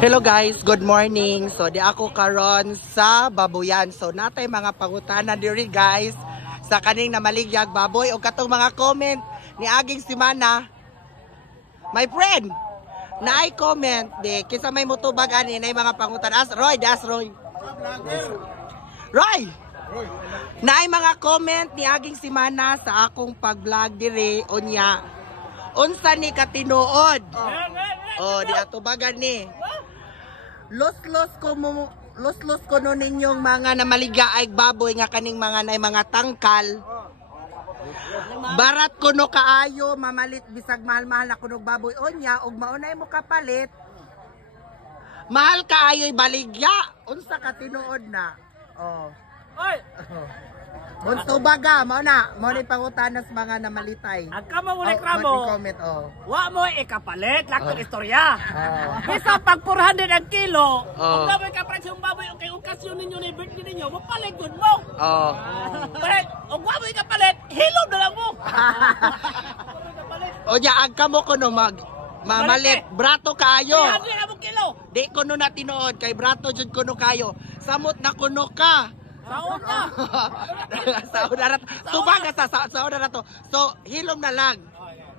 Hello guys, good morning. So di ako karon sa baboyan. So natay mga pangutana diri guys sa kaning namaligyag baboy o katong mga comment ni aging simana. My friend, naay comment di kinsa may mutubag ani nay mga pangutana. Roy. Naay mga comment ni aging simana sa akong pag-vlog diri unya. Unsa ni katinuod? Oh, di atubagan ni. Los ko no ninyong mga namaligya ay baboy nga kaning mga nay mga tangkal. Barat ko no kaayo mamalit bisag mahal-mahal na kunog baboy onya ug maunay mo kapalit. Mahal kaayo'y baligya. Unsa ka tinuod na? Oh. Oy. Bunto baga mo na, mo ni pangutanas mga namalitay. Agka mo ulit ramo. Comment Wa mo ikapalit lakto istorya. Isa pag 400 ang kilo. Ug dapat ka presyo baboy kay okasyon ninyo ni birthday ninyo, mapalit gud mo. Palit, ug wa mo ikapalit, hilom na lang mo. O ya agka mo kuno mamalit brato kayo. 300 ang kilo. Di kuno na tinuod kay brato jud kuno kayo. Samot na kuno ka. Saon na. Saon na saon na to. So hilom na lang.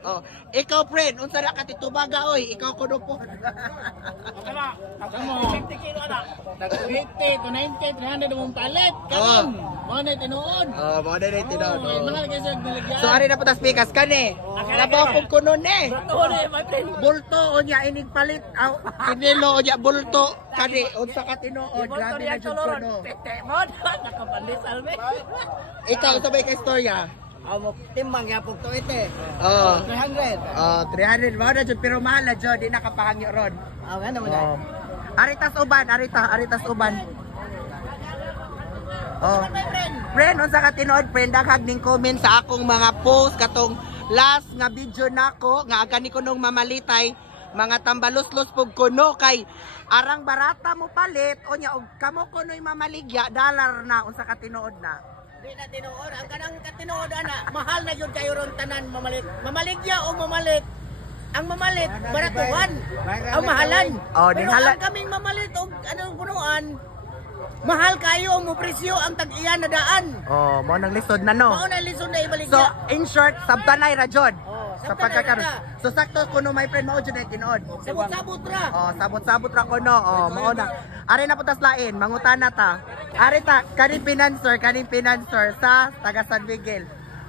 Oh, ikaw friend, unsa ra ka titubaga oy? Ikaw kuno po. Kama, mo 50 kilo na. Tag 80 to 90, 300 mong palit. Karon, mo na tinuod. Mo na tinuod. Mahal kay sa daligyan. So ari na po tas pikas kani. Labaw pug kuno ni. My friend. Bulto unya inig palit. Kinilo unya bulto kani unsa ka tinuod? Grabe na jud kuno. Pete mo nakapandisal me. Ikaw sabay ka istorya. Amo timbang yapog to ite. 300. 300 mo na jud pero mahal na jud di nakapahangyo ron. Ano mo na? Aritas uban. Friend, unsa ka tinuod friend daghag ning comment sa akong mga post katong last nga video nako nga agani ko nung mamalitay mga tambalos-los pug kuno kay arang barata mo palit unya og kamo kunoy mamaligya dollar na unsa ka tinuod na. Di na tinuod ang kanang katinuod ana mahal na jud kayo ron tanan mamalit. Mamaligya o mamalit. Ang mamalit baratuhan. Ang mahalan. Pero ang kaming mamalit og anong punuan mahal kayo mo presyo ang tag-iya na daan. Mo nang lisod na no. Mao nang lisod na ibaligya. So in short sabtanay ra jud. Sa pagkakaroon. na. So sakto kuno my friend mao jud ay tinuod. Sabot-sabot ra. Sabot-sabot ra kuno. Mao na. Ari na putas lain, mangutana ta. Ari ta kaning financer sa taga San Miguel.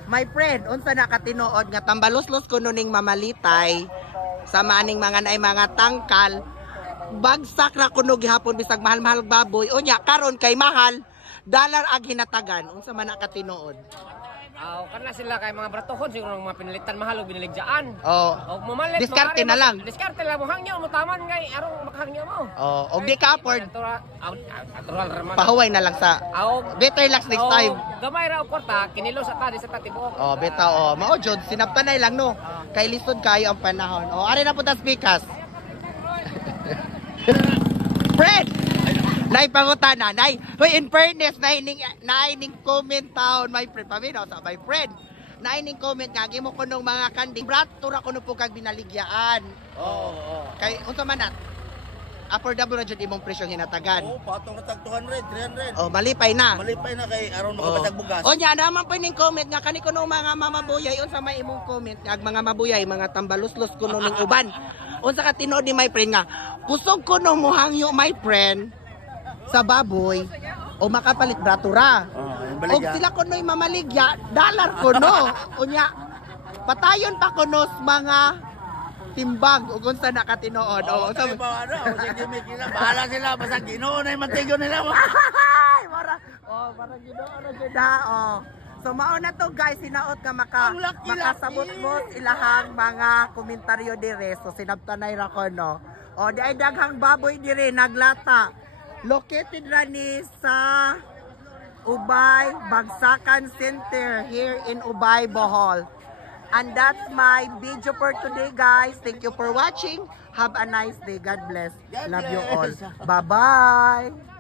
My friend, unsa na katinuod nga tambalos-los kuno ning mamalitay sa maaning mga naay mga tangkal. Bagsak ra kuno gihapon bisag mahal-mahal baboy. Unya karon kay mahal dollar ag hinatagan. Unsa man na katinuod? Kana sila kay mga bratohon siguro mga pinalitan mahal o binaligjaan. Mamalit Diskarte na lang. Diskarte lang mo hangyo mo taman ngay arong makhangyo mo. Og di ka afford. Natural raman. Pahuway na lang sa. Better luck next time. Gamay ra og kwarta kinilo sa tadi sa tatibok. Beta mao jud sinabtanay lang no. Kay lisod kayo ang panahon. Ari na putas pikas. Fred! Nay pangutana, nay. Hoy, in fairness, naining comment taon, my friend. Paminaw sa my friend. Naining comment nga, gimo ko nung mga kanding. Brato ra ko nung po kag binaligyaan. Kay, unsa man nat? Affordable na dyan imong presyong hinatagan. Patong na tag 200, 300. Malipay na. Malipay na kay aron makapatag bugas. Nya, naman po ning comment nga, kani ko nung mga mamabuyay. Unsa may imong comment nga, mga mabuyay, mga tambalos-los ko nung uban. Unsa ka tinood ni my friend nga, kusog ko nung muhangyo, my friend, sa baboy o makapalit bratura. O sila kuno'y mamaligya, dollar kuno. Unya, patayon pa kuno mga timbang o kung saan nakatinood. Bahala sila, basta Ginoo na yung mantigo nila. Para Ginoo na sila. So mao na to guys, sinaot ka makasabot mo ilahang mga komentaryo dire. So sinabtanay ra ko no. Di ay daghang baboy dire naglata. Located rani sa Ubay Bagsakan Center here in Ubay, Bohol. And that's my video for today guys. Thank you for watching. Have a nice day. God bless. Love you all. Bye-bye.